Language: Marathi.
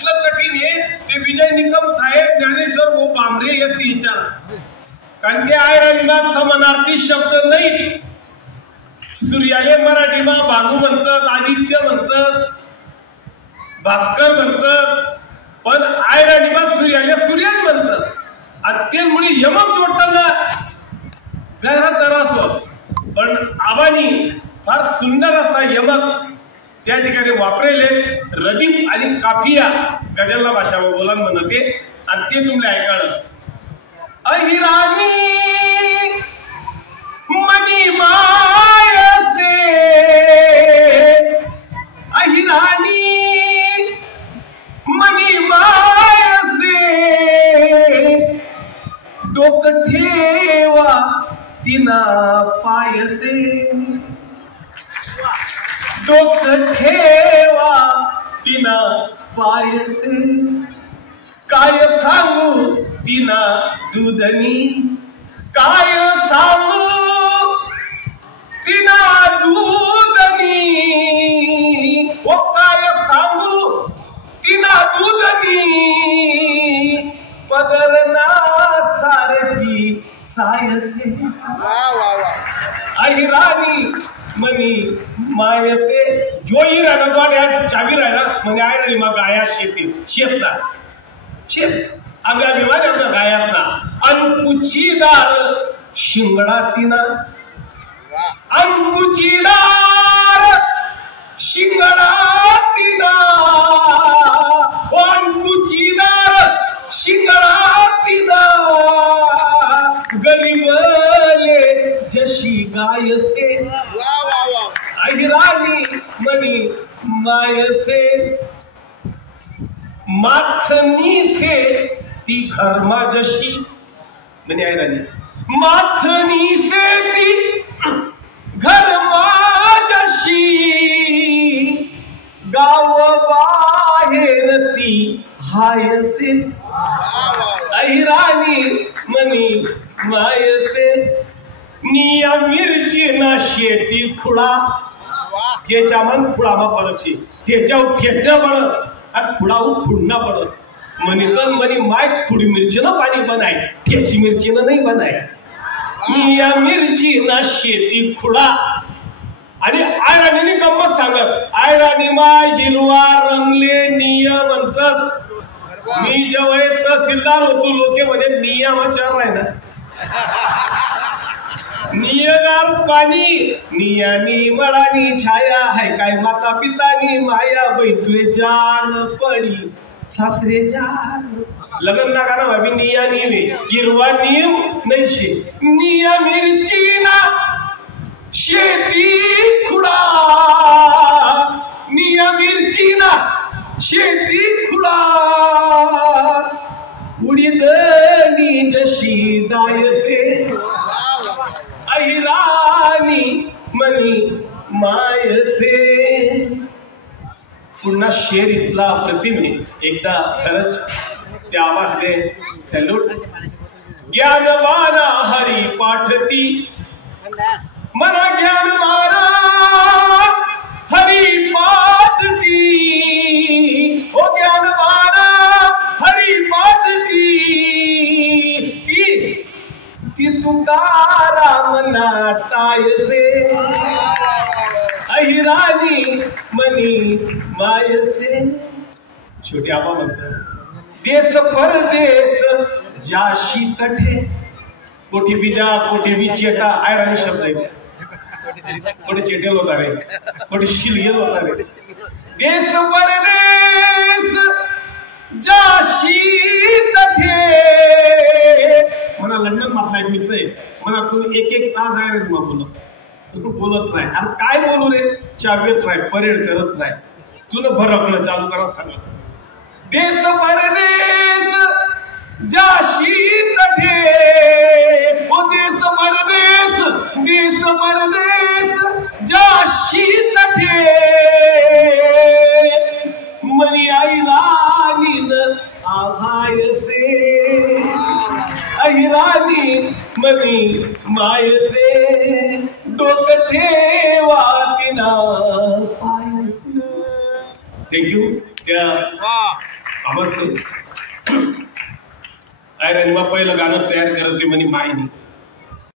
इथलं कठीण आहे ते विजय निकम साहेब ज्ञानेश्वर भाऊ बांबरे याची विचार कारण की आयरनिमात समानार्थी शब्द नाही सूर्याले मराठीमा भानू म्हणतात आदित्य म्हणतात भास्कर म्हणतात पण आयरनिमात सूर्याले सूर्यच म्हणतात अत्यंमुळे यमक जोडताना गैरा तरास पण आबानी फार सुंदर असा यमक त्या ठिकाणी वापरेले रदीप आणि काफिया गजलला भाषा बोला म्हणते आणि ते तुम्हाला ऐकायला अहिराणी मनी मायसे अहिराणी मनी मायसे डोकं ठेवा तिना पायसे डोकं ठेवा तिना पायसे काय सांगू तिना दुधनी काय सांगू तिना दुधनी ओ काय सांगू तिना दुधनी पदरना सारखी सायसे आई राणी मनी मायसे जोई राहणार गोड्या चावी राहणार म्हणजे आहे ना मग गाया शेती शेतला शेत आम्ही अभिमान आमच्या गायात ना अंकुचीदार शिंगडा तिना अंकुचीदार शिंगडा तिना अंकुचीदार शिंगडा तिना गरीबले जशी गायसे अहिराणी मनी मायसे माथनी से ती घरमा जशी म्हणजे अहिराणी माथनी से ती घरमा जशी गाव बाहेर ती हायसे अहिराणी मनी मायसे निया मिरची ना शेती खुडा त्याच्या मन खुडामा पडची त्याच्यावर खेळण्या पडत आणि खुडाऊ खुडना पडत मनीसन मनी माय खुडी मिरचीनं पाणी बनाय त्याची मिरचीनं नाही बनाय निया मिरची ना शेती खुडा आणि आयराणीने गंमत सांगत आयराणी माय हिरवा रंगले नियम म्हणतात मी जेव्हा तहसीलदार होतो लोके म्हणे नियमाचार आहे ना नियगार पाणी नियानी मळानी छाया है काय माता पितानी माया बैठवे जान पडी सासरे जान लग्न ना करा भाभी निया निवे हिरवा नियम नाही शे निया मिरची ना शेती खुडा निया मिरची ना शेती खुडा उडीद नी जशी दायसे अहिराणी मनी मायसे पुन्हा शेर इथला प्रतिमे एकदा खरंच त्या आवाजले सॅल्यूट ज्ञानवाना हरी पाठती मना ज्ञानवाना हरी पाठती ओ ज्ञानवाना हरी पाठती की तुकाराम नाटायसे अहिराणी मनी मायसे शेवटी आबा म्हणतात देश परदेश जाशी कठे कोठी बीजा कोठी बिचेटा आयराणी शब्द आहे कोठी चेटेल होता रे कोठी शिलगेल होता रे देश परदेश जाशी कठे मला लंडन मधला एक मित्र आहे मला तुम्ही एक तास आहे रे तुम्हाला बोलत तू बोलत राह आणि काय बोलू रे चावेत राह परेड करत राह तुला भरकणं चालू करा सांगत देश परदेश जाशी कठे ओ देश परदेश जाशी कठे मनी आई रानीन आभायसे अहिराणी मनी मायसे डोकं ठेवा तिना पायसे. थँक्यू. आवडते. आयराणी मग पहिलं गाणं तयार करते म्हणे मायनी